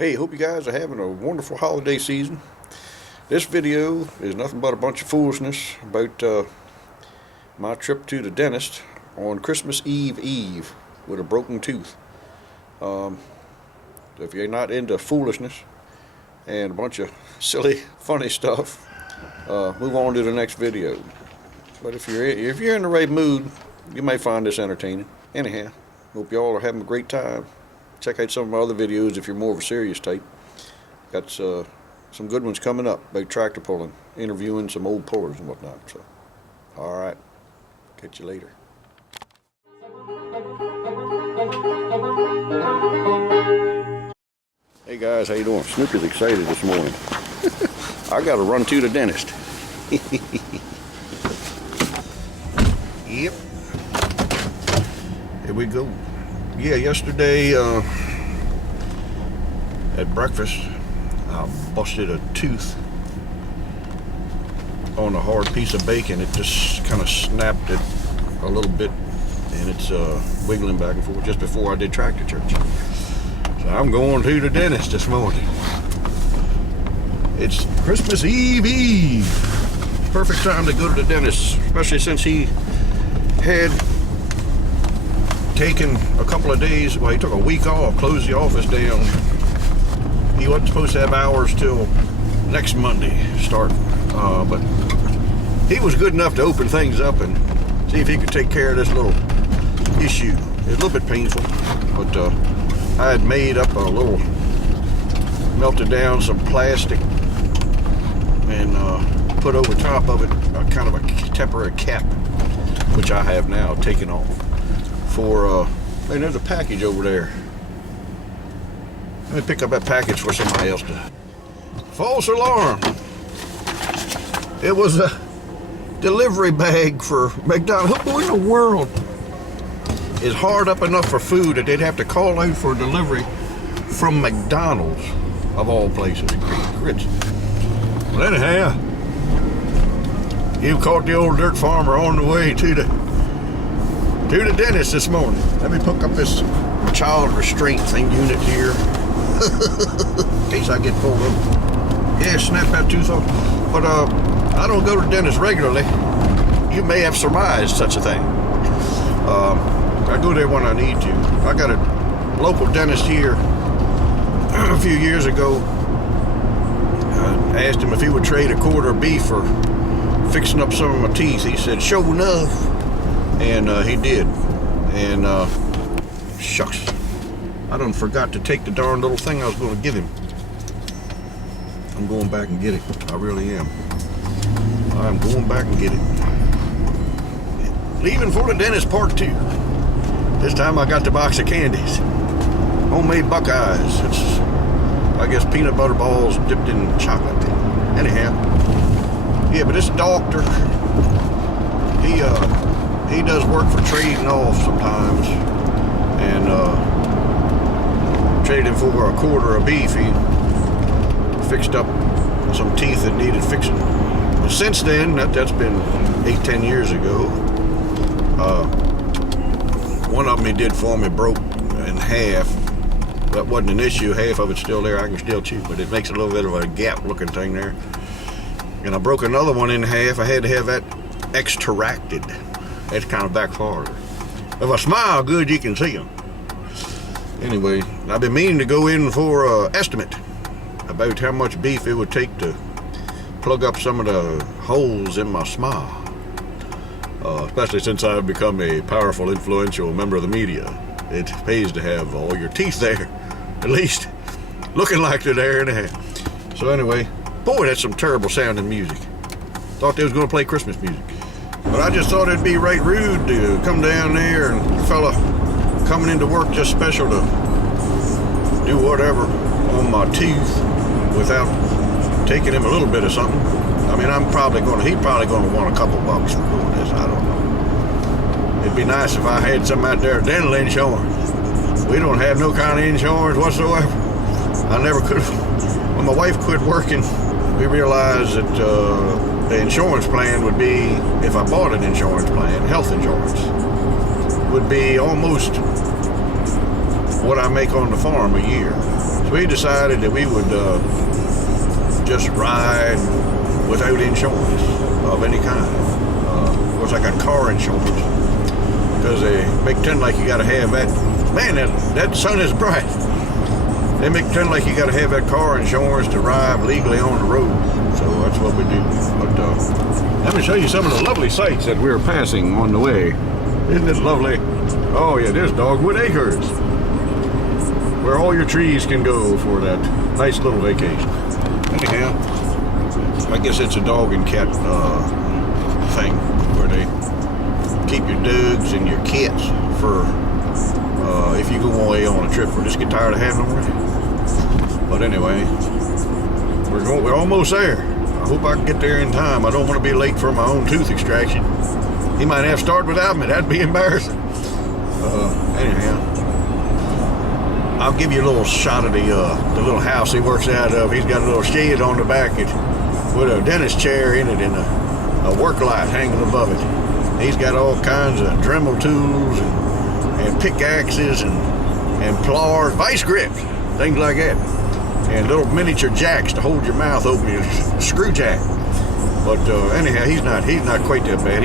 Hey, hope you guys are having a wonderful holiday season. This video is nothing but a bunch of foolishness about my trip to the dentist on Christmas Eve with a broken tooth. If you're not into foolishness and a bunch of silly, funny stuff, move on to the next video. But if you're in the right mood, you may find this entertaining. Anyhow, hope y'all are having a great time. Check out some of my other videos if you're more of a serious type. Got some good ones coming up about tractor pulling, interviewing some old pullers and whatnot. So, all right, catch you later. Hey guys, how you doing? Snoopy's excited this morning. I got to run to the dentist. Yep. Here we go. Yeah, yesterday at breakfast, I busted a tooth on a hard piece of bacon. It just kind of snapped it a little bit, and it's wiggling back and forth just before I did tractor church. So I'm going to the dentist this morning. It's Christmas Eve. Perfect time to go to the dentist, especially since he had taken a couple of days. Well, he took a week off, closed the office down. He wasn't supposed to have hours till next Monday start, but he was good enough to open things up and see if he could take care of this little issue. It's a little bit painful, but I had made up a little, melted down some plastic and put over top of it a kind of a temporary cap, which I have now taken off. For man, there's a package over there. Let me pick up that package for somebody else to. False alarm. It was a delivery bag for McDonald's. Who in the world is hard up enough for food that they'd have to call out for delivery from McDonald's, of all places? Grits. Well, anyhow, you caught the old dirt farmer on the way to the dentist this morning. Let me pick up this child restraint thing unit here in case I get pulled up. Yeah, snap that tooth off. But I don't go to the dentist regularly. You may have surmised such a thing. I go there when I need to. I got a local dentist here a few years ago. I asked him if he would trade a quarter of beef for fixing up some of my teeth. He said, sure enough. And he did. And shucks, I done forgot to take the darn little thing I was going to give him. I'm going back and get it. I really am. I'm going back and get it. Leaving for the dentist part 2. This time I got the box of candies. Homemade Buckeyes. It's, I guess, peanut butter balls dipped in chocolate. Anyhow, yeah, but this doctor, he does work for trading off sometimes, and traded him for a quarter of beef. He fixed up some teeth that needed fixing. But since then, that's been 8-10 years ago. One of them he did for me broke in half. That wasn't an issue. Half of it's still there. I can still chew, but it makes a little bit of a gap-looking thing there. And I broke another one in half. I had to have that extracted. That's kind of backfired. If I smile good, you can see them. Anyway, I've been meaning to go in for an estimate about how much beef it would take to plug up some of the holes in my smile. Especially since I've become a powerful, influential member of the media. It pays to have all your teeth there, at least looking like they're there anyhow. So anyway, boy, that's some terrible sounding music. Thought they was going to play Christmas music. But I just thought it'd be right rude to come down there and a fella coming into work just special to do whatever on my teeth without taking him a little bit of something. I mean, he's probably going to want a couple bucks for doing this. I don't know. It'd be nice if I had some out there dental insurance. We don't have no kind of insurance whatsoever. I never could have. When my wife quit working, we realized that the insurance plan would be, if I bought an insurance plan, health insurance, would be almost what I make on the farm a year. So we decided that we would just ride without insurance of any kind. Of course, I got car insurance because they make it like you got to have that. Man, that sun is bright. They make it like you got to have that car insurance to ride legally on the road. So that's what we do. But let me show you some of the lovely sights that we're passing on the way. Isn't it lovely? Oh yeah, there's Dogwood Acres, where all your trees can go for that nice little vacation. Anyhow, I guess it's a dog and cat thing where they keep your dogs and your cats for if you go away on a trip or just get tired of having them around. But anyway, we're almost there. I hope I can get there in time. I don't want to be late for my own tooth extraction. He might have to start without me. That'd be embarrassing. Anyhow, I'll give you a little shot of the little house he works out of. He's got a little shed on the back with a dentist chair in it and a work light hanging above it. He's got all kinds of Dremel tools and pickaxes and pliers, vice grips, things like that, and little miniature jacks to hold your mouth open, your screw jack. But anyhow, he's not quite that bad.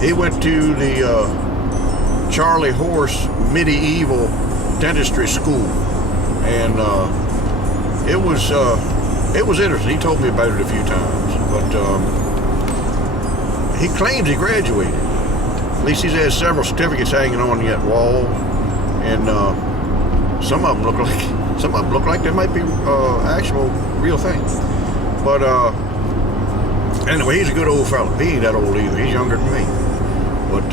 He went to the Charlie Horse medieval dentistry school, and it was interesting. He told me about it a few times, but he claims he graduated. At least he has several certificates hanging on that wall, and some of them look like they might be actual real things. But anyway, he's a good old fella. He ain't that old either. He's younger than me, but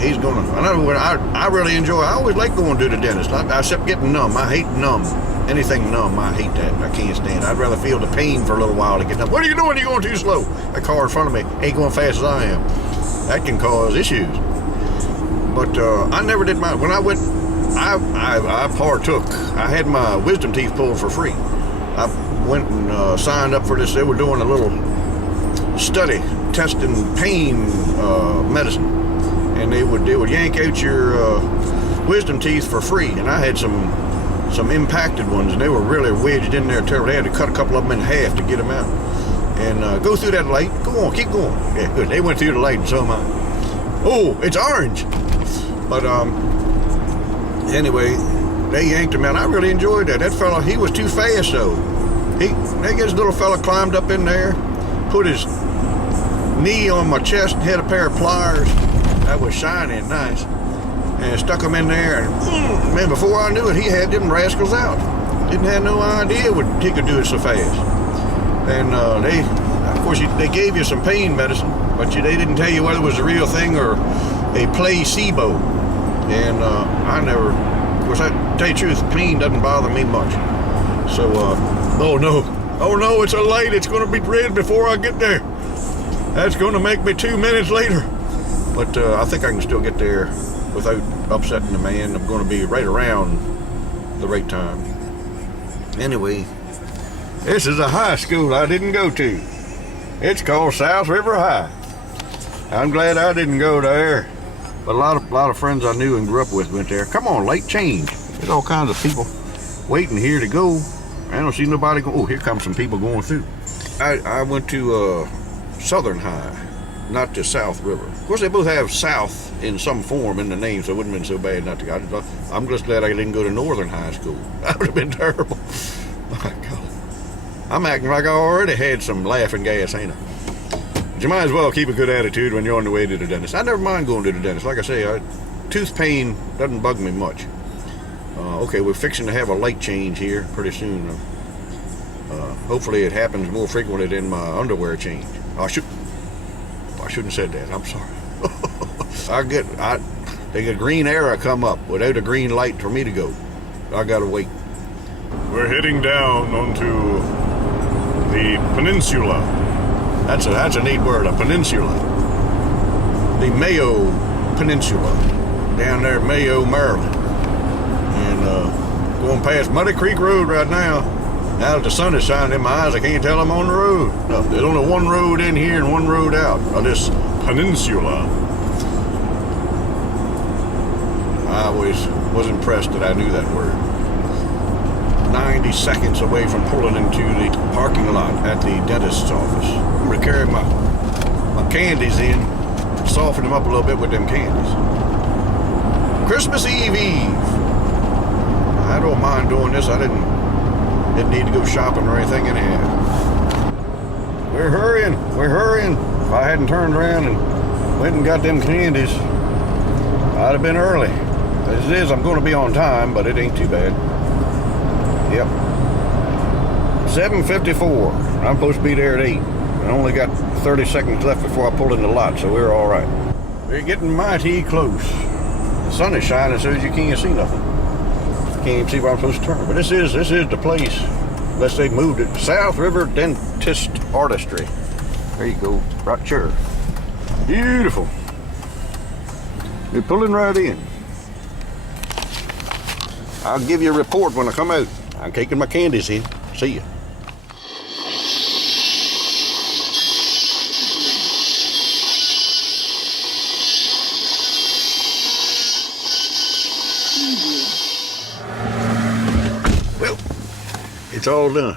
he's gonna. I really enjoy. I always like going to the dentist. Except getting numb. I hate numb. Anything numb, I hate that. I can't stand it. I'd rather feel the pain for a little while to get numb. What are you doing? You're going too slow. That car in front of me ain't going fast as I am. That can cause issues. But I never did my. When I went, I partook. I had my wisdom teeth pulled for free. I went and signed up for this. They were doing a little study testing pain medicine, and they would yank out your wisdom teeth for free. And I had some impacted ones, and they were really wedged in there terrible. They had to cut a couple of them in half to get them out. And go through that light. Go on, keep going. Yeah, good. They went through the light, and so am I. Oh, it's orange. But anyway, they yanked him out. I really enjoyed that. That fella, he was too fast though. This little fella climbed up in there, put his knee on my chest, and had a pair of pliers that was shiny and nice, and stuck them in there. And man, before I knew it, he had them rascals out. Didn't have no idea what he could do it so fast. And of course, they gave you some pain medicine, but they didn't tell you whether it was the real thing or a placebo. And of course, I tell you the truth, pain doesn't bother me much. So, oh no, it's a light. It's going to be red before I get there. That's going to make me 2 minutes later. But I think I can still get there without upsetting the man. I'm going to be right around the right time. Anyway, this is a high school I didn't go to. It's called South River High. I'm glad I didn't go there. But a lot of friends I knew and grew up with went there. Come on, late change. There's all kinds of people waiting here to go. I don't see nobody go. Oh, here comes some people going through. I went to Southern High, not to South River. Of course, they both have South in some form in the name, so it wouldn't have been so bad not to go. I'm just glad I didn't go to Northern High School. That would have been terrible. My God. I'm acting like I already had some laughing gas, ain't I? But you might as well keep a good attitude when you're on the way to the dentist. I never mind going to the dentist. Like I say, tooth pain doesn't bug me much. Okay, we're fixing to have a light change here pretty soon. Hopefully it happens more frequently than my underwear change. I shouldn't have said that. I'm sorry. They get a green arrow come up without a green light for me to go. I gotta wait. We're heading down onto the Peninsula. That's a neat word, a peninsula. The Mayo Peninsula, down there in Mayo, Maryland. And going past Muddy Creek Road right now. Now that the sun is shining in my eyes, I can't tell I'm on the road. No, there's only one road in here and one road out of this peninsula. I always was impressed that I knew that word. 90 seconds away from pulling into the parking lot at the dentist's office. I'm gonna carry my candies in, soften them up a little bit with them candies. Christmas Eve. I don't mind doing this. I didn't need to go shopping or anything anyhow. We're hurrying. If I hadn't turned around and went and got them candies, I'd have been early. As it is, I'm going to be on time, but it ain't too bad. Yep. 7:54. I'm supposed to be there at 8. I only got 30 seconds left before I pull in the lot, so we're all right. We're getting mighty close. The sun is shining so you can't see nothing. Can't even see where I'm supposed to turn. But this is the place. Unless they moved it. South River Dentist Artistry. There you go. Right chair. Beautiful. We're pulling right in. I'll give you a report when I come out. I'm taking my candies in. See ya. Well, it's all done.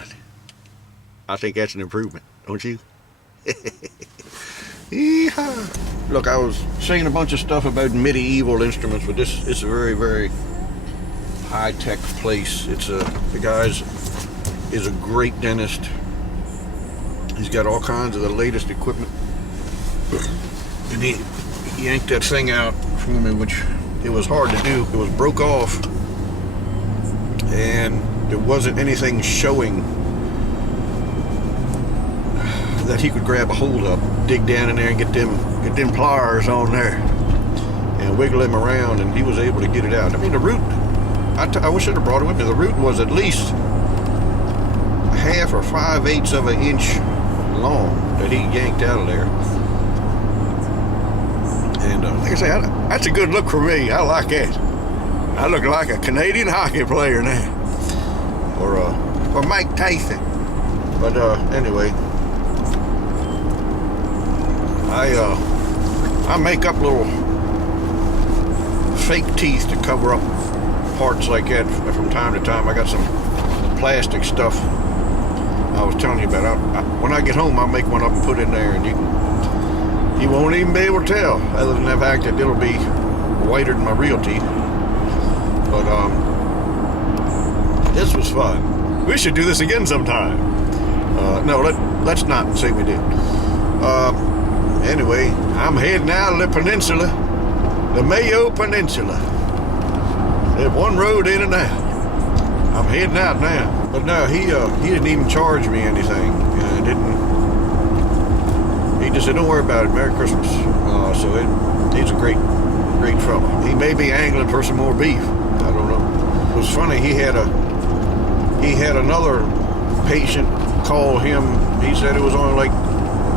I think that's an improvement, don't you? Yeehaw. Look, I was saying a bunch of stuff about medieval instruments, but this is a very, very high-tech place. The guy's is a great dentist. He's got all kinds of the latest equipment. And he yanked that thing out from me, which it was hard to do. It was broke off, and there wasn't anything showing that he could grab a hold of, dig down in there and get them pliers on there and wiggle him around, and he was able to get it out. I mean, the root, I wish I'd have brought it with me. The root was at least 1/2 or 5/8 of an inch long that he yanked out of there. And like I say, that's a good look for me. I like that. I look like a Canadian hockey player now, or Mike Tyson. But anyway, I make up little fake teeth to cover up parts like that from time to time. I got some plastic stuff I was telling you about. When I get home, I'll make one up and put in there, and you won't even be able to tell, other than the fact that it'll be whiter than my real teeth. But this was fun. We should do this again sometime. No, let's not say we did. Anyway, I'm heading out of the peninsula, the Mayo Peninsula. There's one road in and out. I'm heading out now. But no, he didn't even charge me anything. He just said, "Don't worry about it. Merry Christmas." So he's a great fellow. He may be angling for some more beef. I don't know. It was funny. He had another patient call him. He said it was only like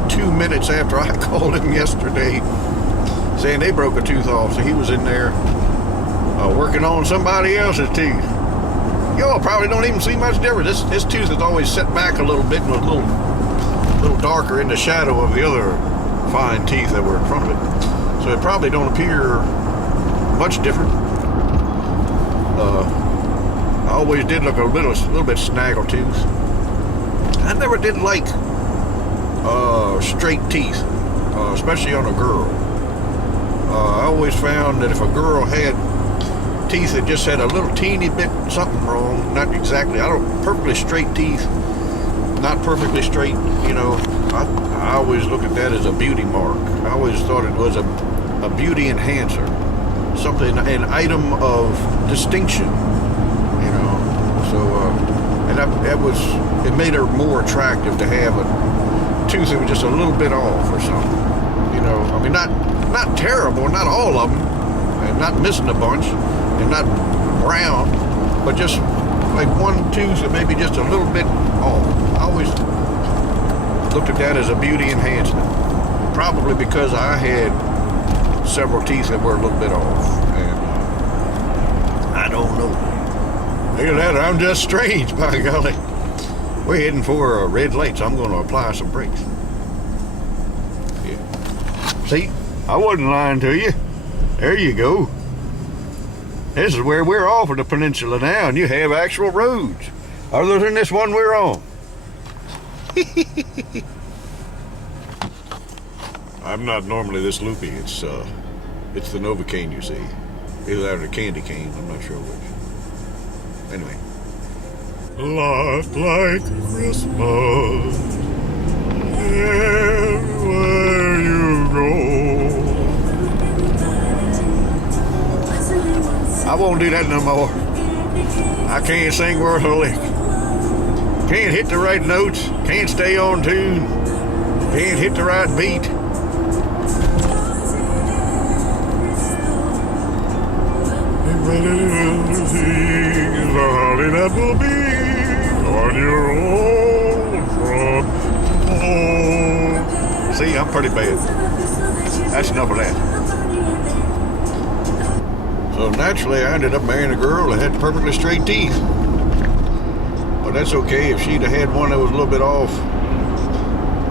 2 minutes after I called him yesterday, saying they broke a tooth off. So he was in there working on somebody else's teeth. Y'all probably don't even see much difference. His tooth is always set back a little bit and was a little darker in the shadow of the other fine teeth that were in front of it. So it probably don't appear much different. I always did look a little bit snaggletooth. I never did like straight teeth, especially on a girl. I always found that if a girl had teeth that just had a little teeny bit something wrong, not exactly, perfectly straight teeth, not perfectly straight, I always looked at that as a beauty mark. I always thought it was a beauty enhancer, something, an item of distinction, so and it made her more attractive to have a tooth that was just a little bit off or something, I mean, not terrible, not all of them, and not missing a bunch, and not brown, but just like one tooth that maybe just a little bit off. I always looked at that as a beauty enhancement, probably because I had several teeth that were a little bit off, and I don't know. Look at that, I'm just strange, by golly. We're heading for a red light, so I'm going to apply some brakes. Yeah. See, I wasn't lying to you. There you go. This is where we're off of the peninsula now, and you have actual roads. Other than this one we're on. I'm not normally this loopy. It's the Novocaine, you see. Either that or the candy cane. I'm not sure which. Anyway. Lot like Christmas everywhere you go. I won't do that no more. I can't sing worth a lick. Can't hit the right notes. Can't stay on tune. Can't hit the right beat. The holly that will be on your own front porch. See, I'm pretty bad. That's enough of that. So naturally, I ended up marrying a girl that had perfectly straight teeth. But that's okay. If she'd have had one that was a little bit off,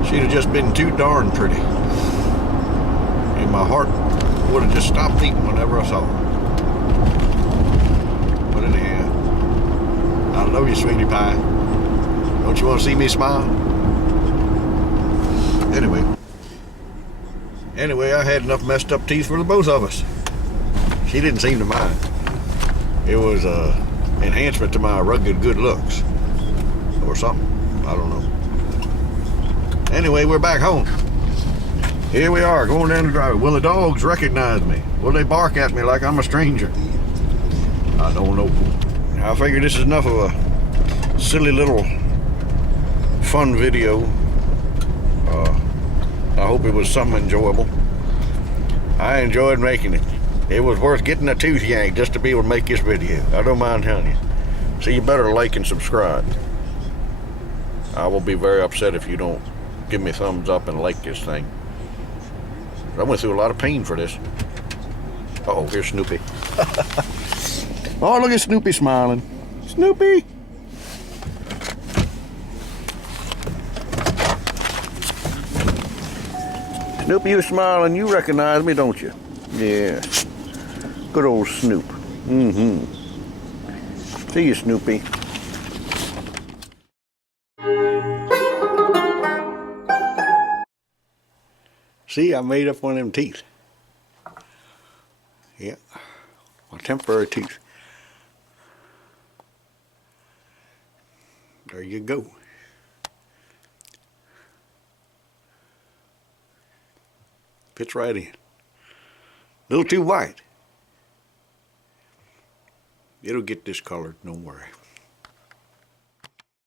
she'd have just been too darn pretty. And my heart would have just stopped beating whenever I saw her. But anyhow, I love you, sweetie pie. Don't you want to see me smile? Anyway, I had enough messed up teeth for the both of us. She didn't seem to mind. It was enhancement to my rugged good looks. Or something. I don't know. Anyway, we're back home. Here we are, going down the driveway. Will the dogs recognize me? Will they bark at me like I'm a stranger? I don't know. I figure this is enough of a silly little fun video. I hope it was something enjoyable. I enjoyed making it. It was worth getting a tooth yanked just to be able to make this video. I don't mind telling you. So you better like and subscribe. I will be very upset if you don't give me a thumbs up and like this thing. I went through a lot of pain for this. Uh-oh, here's Snoopy. Oh, look at Snoopy smiling. Snoopy! Snoopy, you smiling. You recognize me, don't you? Yeah. Good old Snoop. Mm-hmm. See you, Snoopy. See, I made up one of them teeth. Yeah. My temporary teeth. There you go. Fits right in. A little too white. It'll get discolored, don't worry.